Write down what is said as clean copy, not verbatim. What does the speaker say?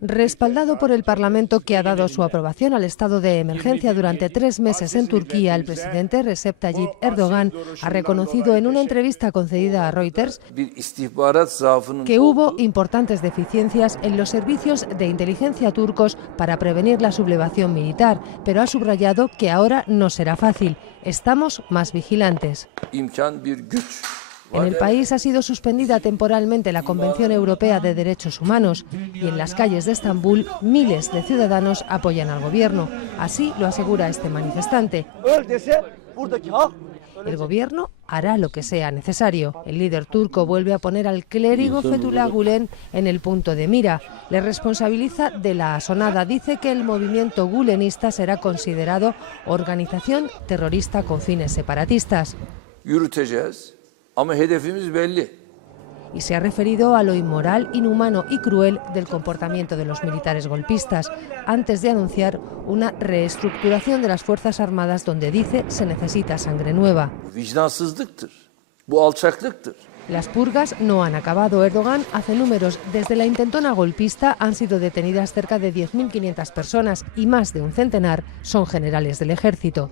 Respaldado por el Parlamento, que ha dado su aprobación al estado de emergencia durante 3 meses en Turquía, el presidente Recep Tayyip Erdogan ha reconocido en una entrevista concedida a Reuters que hubo importantes deficiencias en los servicios de inteligencia turcos para prevenir la sublevación militar, pero ha subrayado que ahora no será fácil. Estamos más vigilantes. En el país ha sido suspendida temporalmente la Convención Europea de Derechos Humanos y en las calles de Estambul miles de ciudadanos apoyan al gobierno. Así lo asegura este manifestante. El gobierno hará lo que sea necesario. El líder turco vuelve a poner al clérigo Fethullah Gülen en el punto de mira. Le responsabiliza de la asonada. Dice que el movimiento gulenista será considerado organización terrorista con fines separatistas. Y se ha referido a lo inmoral, inhumano y cruel del comportamiento de los militares golpistas, antes de anunciar una reestructuración de las Fuerzas Armadas donde dice se necesita sangre nueva. Las purgas no han acabado. Erdogan hace números. Desde la intentona golpista han sido detenidas cerca de 10.500 personas y más de un centenar son generales del ejército.